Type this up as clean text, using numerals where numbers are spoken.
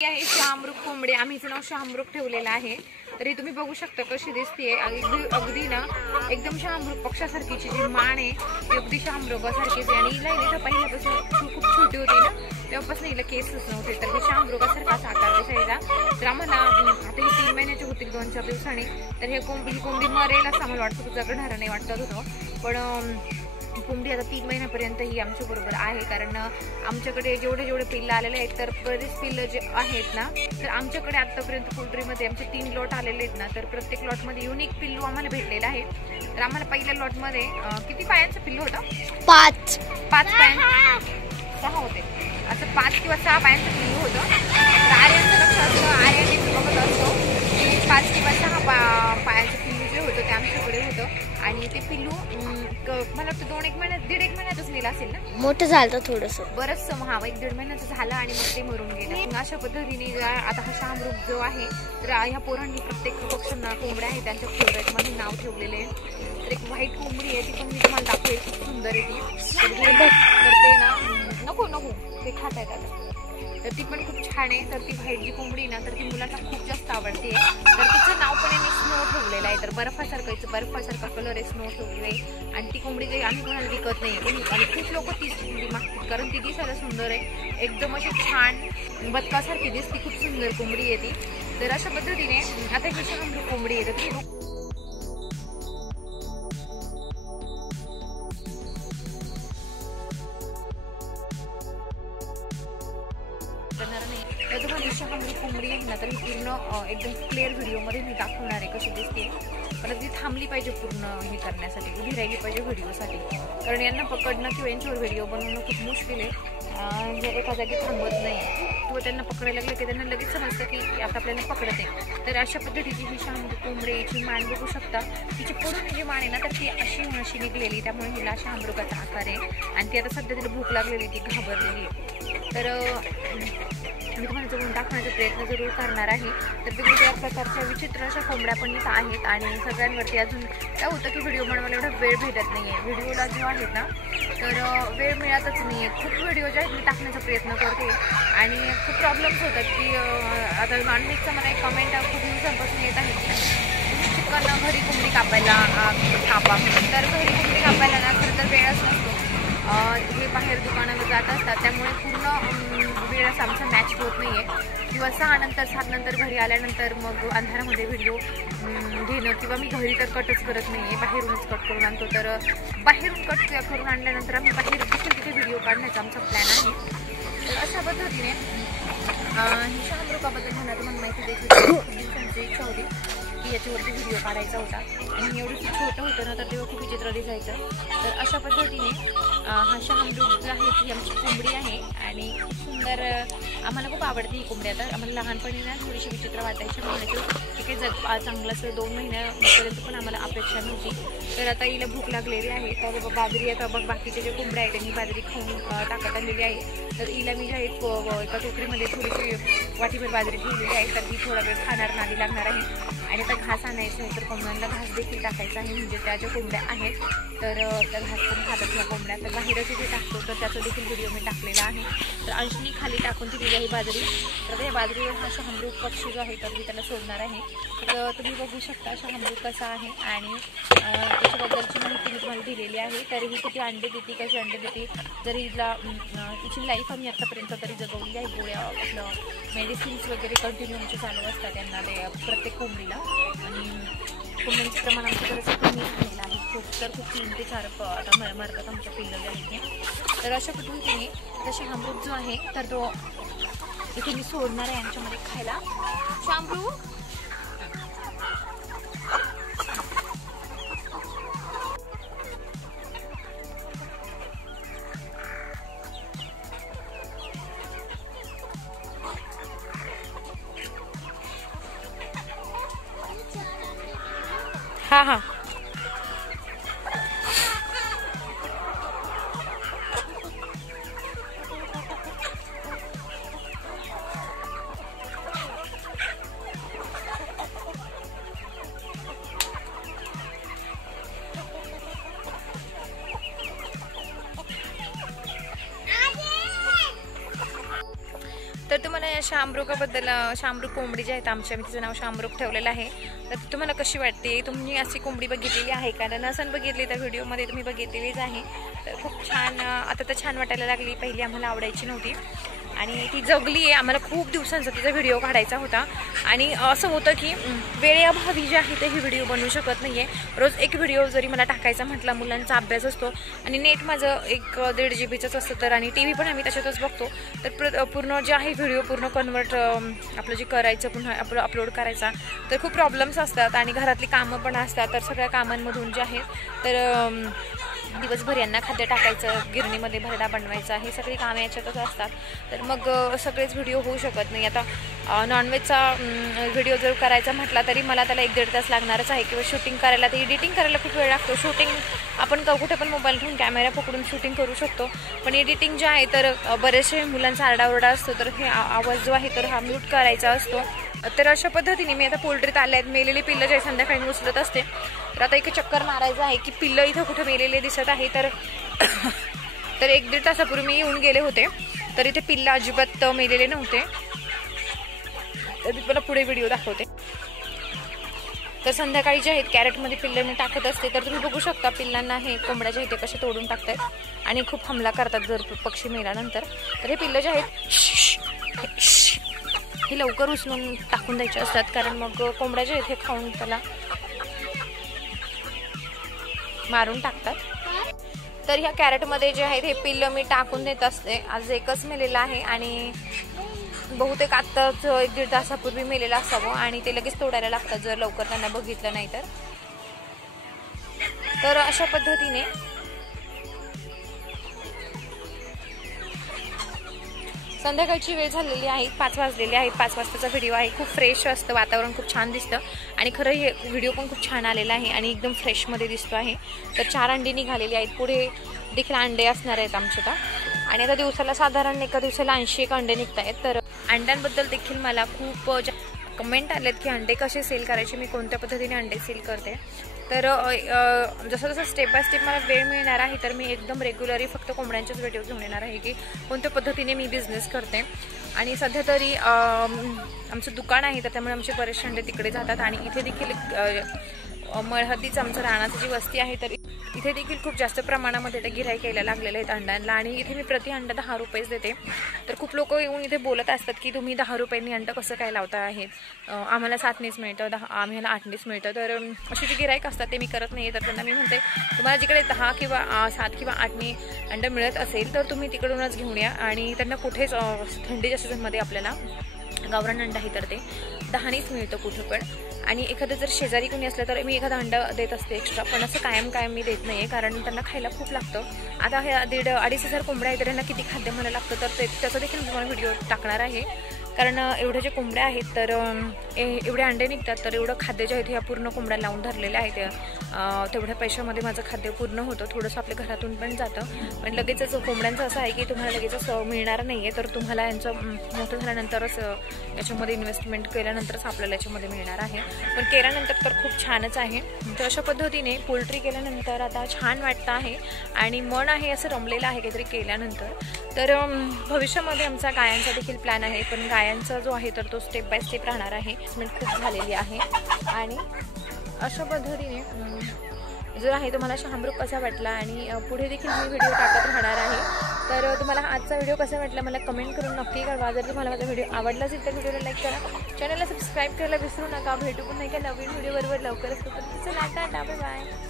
आहे शहामृग कोंबडी. आम्ही हिचं नाव शहामृग ठेवलेलं आहे. तरी तुम्ही बघू शकता कशी दिसते. अगदी ना एकदम शहामृग पक्षासारखीची जी मान आहे ती अगदी शहामृगासारखीच आहे. आणि हिला इथं पहिल्यापासून खूप छोटी होती ना तेव्हापासून हिला केसच नव्हते, तर हे शहामृगासारखा आकार दिसायचा. तर आम्हाला आता ही 3 महिन्याचे होतील 2-4 दिवसांनी. तर ही कोंबडी मरेल असं आम्हाला वाटतं, जगणार नाही वाटत होतं. पण कोंबडी आता 3 महिन्यापर्यंत ही आमच्या बरोबर आहे. कारण आमच्याकडे जेवढे पिल्लं आलेले आहेत तर बरेच पिल्लं जे आहेत ना, तर आमच्याकडे आतापर्यंत पोल्ट्रीमध्ये आमचे 3 लॉट आलेले आहेत ना, तर प्रत्येक लॉटमध्ये युनिक पिल्लू आम्हाला भेटलेलं आहे. तर आम्हाला पहिल्या लॉटमध्ये किती पायांचं पिल्लू होतं? 5 पायांचं 6 होते. असं 5 किंवा 6 पायांचं पिल्लू होतं. तर आर्यनचं लक्ष असतं, आर्यन बघत असतो की 5 किंवा 6 पायांचं पिल्लू जे होतं ते आमच्याकडे होतं. आणि ते पिल्लू मला वाटतं 1-2 महिन्यात 1.5 महिन्यातच नेलं असेल ना. मोठं झालं थोडंसं बरंच 1-1.5 महिन्याचं झालं आणि मग ते मरून गेलं. अशा पद्धतीने आता हा शहामृग जो आहे तर ह्या पोरांनी प्रत्येक पक्ष्यांना कोंबड्या आहे त्यांच्या फेवरेट मध्ये नाव ठेवलेले आहे. तर एक व्हाईट कोंबडी आहे, ती पण मी तुम्हाला दाखवेल, खूप सुंदर आहे ती. तर ते ना नको ते खात आहेत आता. तर ती पण खूप छान आहे. तर ती व्हाईट जी कोंबडी आहे ना तर ती मुलांना खूप जास्त आवडते. तर तिचं नाव पण यांनी स्नो ठेवलेलं आहे. तर बर्फासारखा कलर आहे, स्नो ठेवलेलं आहे. आणि ती कोंबडी काही आम्ही कोणाला विकत नाही. आणि खूप लोक तीच कोंबडी मागतात कारण ती दिसायला सुंदर आहे, एकदम अशी छान बदकासारखी दिसते, खूप सुंदर कोंबडी आहे ती. तर अशा पद्धतीने आता ही शहामृग कोंबडी आहे. तर तुम्हाला शहामृग कोंबडी आहे ना तर ही पूर्ण एकदम क्लिअर व्हिडिओमध्ये मी दाखवणार आहे कशी दिसते. पण ती थांबली पाहिजे पूर्ण हे करण्यासाठी, उभी राहिली पाहिजे व्हिडिओसाठी. कारण यांना पकडणं किंवा यांच्यावर व्हिडिओ बनवणं खूप मुश्किल आहे. जर एका जागी थांबत नाही किंवा त्यांना पकडायला लागलं की त्यांना लगेच समजतं की आता आपल्याला पकडत आहे. तर अशा पद्धतीची ही शहामृग कोंबडीची मान बघू शकता. तिची पुढून जी मान आहे ना तर ती अशी निघलेली, त्यामुळे हिला शहामृगाचा आकार आहे. आणि ती आता सध्या तिला भूक लागलेली, ती घाबरलेली आहे. तर मी तुम्हाला जवळून दाखवण्याचा प्रयत्न जरूर करणार आहे. तर वेगवेगळ्या प्रकारच्या विचित्र अशा कोंबड्या पण इथं आहेत. आणि सगळ्यांवरती अजून काय होतं की व्हिडिओ बनवायला एवढा वेळ भेटत नाही आहे. व्हिडिओला जो आहेत ना तर वेळ मिळतच नाही आहे. खूप व्हिडिओ जे आहेत मी टाकण्याचा प्रयत्न करते आणि खूप प्रॉब्लेम्स होतात की आता नॉनव्हेजचा मला एक कमेंट खूप दिवसांपासून येत आहे की तुम्ही चिकन घरी कोंबडी कापायला कापा म्हणून. तर घरी कोंबडी कापायला ना खरं तर वेळच नसतो. हे बाहेर दुकानावर जात असतात, त्यामुळे पूर्ण वेळ असा आमचा मॅच होत नाही आहे. किंवा 7 नंतर घरी आल्यानंतर मग अंधारामध्ये व्हिडिओ घेणं किंवा मी घरी तर कटच करत नाही आहे, बाहेरूनच कट करून आणतो. तर बाहेरून कट करून आणल्यानंतर आम्ही बाहेर देखील तिथे व्हिडिओ काढण्याचा आमचा प्लॅन आहे. तर अशा पद्धतीने शहामृगाबद्दल म्हणायचं मला माहिती द्यायची दिवसांची इच्छा होती की याच्यावरती व्हिडिओ काढायचा होता. आणि एवढं छोटं होतं ना तर तेव्हा खूप विचित्र दिसायचं. तर अशा पद्धतीने हा शहामृग जो आहे ती आमची कोंबडी आहे आणि खूप सुंदर, आम्हाला खूप आवडते ही कोंबडी. आता आम्हाला लहानपणी ना थोडीशी विचित्र वाटायची, म्हणायचं की काही चांगलं असं 2 महिन्यापर्यंत पण आम्हाला अपेक्षा नव्हती. तर आता हिला भूक लागलेली आहे. तर बाजरी आता बघ बाकीचे जे कोंबड्या आहेत त्यांनी बाजरी खाऊन टाकत आलेली आहे. तर हिला मी ज्या एका टोकरीमध्ये थोडीशी वाटीभर बाजरी ठेवलेली आहे. तर ही थोडा वेळ खाणार नादी लागणार आहे. आणि आता घास आणायचं आहे तर कोंबड्यांना घास देखील टाकायचा आहे. म्हणजे त्या ज्या कोंबड्या आहेत तर त्या घास पण खातात ह्या कोंबड्या. तर बाहेरच जे टाकतो तर त्याचा देखील व्हिडिओ मी टाकलेला आहे. तर अंशनी खाली टाकून दिलेली आहे बाजरी. तर त्या बाजरीवर हा शहामृग पक्षी जो आहे तर मी त्याला सोडणार आहे. तर तुम्ही बघू शकता शहामृग कसा आहे आणि त्याच्याबद्दलची माहिती मी तुम्हाला दिलेली आहे. तरी ही किती अंडे देते, कशी अंडे देते, जरी हिला तिची लाईफ आम्ही आत्तापर्यंत तरी जगवली आहे. गोळ्या आपलं मेडिसिन्स वगैरे कंटिन्यू आमचे चालू असतात त्यांना ते प्रत्येक कोंबडीला. आणि कोंबड्यांचं प्रमाण आमच्याकडे कमी झालेलं आहे. खूप 3 ते 4 आता मरतात आमच्या पिल्लं जे आहेत. तर अशा पद्धतीने आता शहामृग जो आहे तर तो इथे मी सोडणार आहे यांच्यामध्ये खायला. शहामृग हा तर तुम्हाला या शामरुगाबद्दल, शामरुग कोंबडी जी आहेत आमच्या, मी तिचं नाव शामरुग ठेवलेलं आहे. तर तुम्हाला कशी वाटते? तुम्ही अशी कोंबडी बघितलेली आहे का? नसन बघितली तर व्हिडिओमध्ये तुम्ही बघितलेलीच आहे. तर खूप छान, आता तर छान वाटायला लागली. पहिली आम्हाला आवडायची नव्हती आणि ती जगली आहे. आम्हाला खूप दिवसांचा तिचा व्हिडिओ काढायचा होता आणि असं होतं की वेळेअभावी जे आहे ते ही व्हिडिओ बनवू शकत नाही आहे. रोज एक व्हिडिओ जरी मला टाकायचा म्हटला, मुलांचा अभ्यास असतो आणि नेट माझं 1-1.5 GBचंच असतं, तर आणि TV पण आम्ही त्याच्यातच बघतो. तर पूर्ण जे आहे व्हिडिओ पूर्ण कन्वर्ट आपलं जे करायचं पुन्हा अपलोड करायचा, तर खूप प्रॉब्लेम्स असतात आणि घरातली कामं पण असतात. तर सगळ्या कामांमधून जे आहेत तर दिवसभर यांना खाद्य टाकायचं, गिरणीमध्ये भरडा बनवायचा, हे सगळी कामे याच्यातच असतात. तर मग सगळेच व्हिडिओ होऊ शकत नाही. आता नॉनव्हेजचा व्हिडिओ जर करायचा म्हटला तरी मला त्याला 1-1.5 तास लागणारच आहे, किंवा शूटिंग करायला तर एडिटिंग करायला खूप वेळ लागतो. शूटिंग आपण कुठे पण मोबाईल घेऊन कॅमेरा पकडून शूटिंग करू शकतो, पण एडिटिंग जे आहे तर बरेचसे मुलांचा आरडाओरडा असतो, तर हे आवाज जो आहे तर हा म्यूट करायचा असतो. तर अशा पद्धतीने मी आता पोल्ट्रीत आले आहेत. मेलेली पिल्लं जे संध्याकाळी मी उचलत असते. तर आता एक चक्कर मारायचं आहे की पिल्लं इथं कुठं मेलेले दिसत आहे. तर 1-1.5 तासापूर्वी मी येऊन गेले होते, तर इथे पिल्लं अजिबात मेलेले नव्हते. तर मी मला पुढे व्हिडिओ दाखवते. तर संध्याकाळी जे आहेत कॅरेटमध्ये पिल्लं मी टाकत असते, तर तुम्ही बघू शकता पिल्लांना हे कोंबड्याच्या इथे कसे तोडून टाकतात आणि खूप हमला करतात जर पक्षी मेल्यानंतर. तर हे पिल्लं जे आहेत हे लवकर उचलून टाकून द्यायचे असतात, कारण मग कोंबड्याच्या इथे खाऊन त्याला मारून टाकतात. तर ह्या कॅरेटमध्ये जे आहेत हे पिल्लं मी टाकून देत असते. आज एकच मेलेलं आहे आणि बहुतेक आत्ताच 1-1.5 तासापूर्वी मेलेलं असावं आणि ते लगेच तोडायला लागतात जर लवकर त्यांना बघितलं नाही तर. तर अशा पद्धतीने संध्याकाळची वेळ झालेली आहे, 5 वाजलेले आहेत. 5 वाजताचा व्हिडिओ आहे. खूप फ्रेश असतं वातावरण, खूप छान दिसतं आणि खरं हे व्हिडिओ पण खूप छान आलेला आहे आणि एकदम फ्रेशमध्ये दिसतो आहे. तर 4 अंडी निघालेली आहेत. पुढे देखील अंडे असणार आहेत आमच्या आणि आता दिवसाला साधारण एका दिवसाला 80 अंडे निघत आहेत. तर अंड्यांबद्दल देखील मला खूप कमेंट आलेत की अंडे कसे सेल करायचे, मी कोणत्या पद्धतीने अंडे सेल करते. तर जसं जसं स्टेप बाय स्टेप मला वेळ मिळणार आहे तर मी एकदम रेग्युलरली फक्त कोंबड्यांचेच व्हिडिओ घेऊन येणार आहे की कोणत्या पद्धतीने मी बिझनेस करते. आणि सध्या तरी आमचं दुकान आहे, तर त्यामुळे आमचे बरेचसे अंडे तिकडे जातात आणि इथे देखील मळहद्दीचं आमचं रानाची जी वस्ती आहे तर इथे देखील खूप जास्त प्रमाणामध्ये ते गिऱ्हाईक यायला लागलेले आहेत अंड्यांना आणि इथे मी प्रति अंडा 10 रुपयेच देते. तर खूप लोक येऊन इथे बोलत असतात की तुम्ही 10 रुपयांनी अंडं कसं काय लावता आहेत, आम्हाला 7नीच मिळतं, आम्हाला 8नीच मिळतं. तर अशी जी गिऱ्हाईक असतात ते मी करत नाही. तर त्यांना मी म्हणते तुम्हाला जिकडे 10 किंवा 7 किंवा 8नी अंडं मिळत असेल तर तुम्ही तिकडूनच घेऊन या. आणि त्यांना कुठेच थंडीच्या सीझनमध्ये आपल्याला गावरान अंडा आहे तर ते 10नीच मिळतं कुठं पण. आणि एखादं जर शेजारी कोणी असलं तर मी एखादा अंडा देत असते एक्स्ट्रा, पण असं कायम मी देत नाही आहे कारण त्यांना खायला खूप लागतं. आता हे 1.5-2.5 हजार कोंबड्या आहेत तर त्यांना किती खाद्य मला लागतं तर त्याचा देखील मी तुम्हाला व्हिडिओ टाकणार आहे. कारण एवढे जे कोंबड्या आहेत तर एवढे अंडे निघतात तर एवढं खाद्य जे आहे ह्या पूर्ण कोंबड्या लावून धरलेल्या आहेत. तेवढ्या पैशामध्ये माझं खाद्य पूर्ण होतं. थोडंसं आपल्या घरातून पण जातं, पण लगेचच कोंबड्यांचं असं आहे की तुम्हाला लगेचच मिळणार नाही आहे, तर तुम्हाला यांचं मोठं झाल्यानंतरच याच्यामध्ये इन्व्हेस्टमेंट केल्यानंतरच आपल्याला याच्यामध्ये मिळणार आहे. पण केल्यानंतर तर खूप छानच आहे. तर अशा पद्धतीने पोल्ट्री केल्यानंतर आता छान वाटतं आहे आणि मन आहे असं रमलेलं आहे काहीतरी केल्यानंतर. तर भविष्यामध्ये आमचा गायांचा देखील प्लॅन आहे, पण गायांचा जो आहे तर तो स्टेप बाय स्टेप राहणार आहे. इन्व्हेस्टमेंट खूप झालेली आहे आणि अशा पद्धतीने जो आहे तुम्हाला शामरुग कसा वाटला आणि पुढे देखील मी व्हिडिओ टाकत राहणार आहे. तर तुम्हाला आजचा व्हिडिओ कसा वाटला मला कमेंट करून नक्की कळवा. जर तुम्हाला माझा व्हिडिओ आवडला असेल तर व्हिडिओला लाईक करा, चॅनलला सबस्क्राईब करायला विसरू नका. भेटू पण नाही का नवीन व्हिडिओ बरोबर लवकरच. चला टाटा, बाय बाय.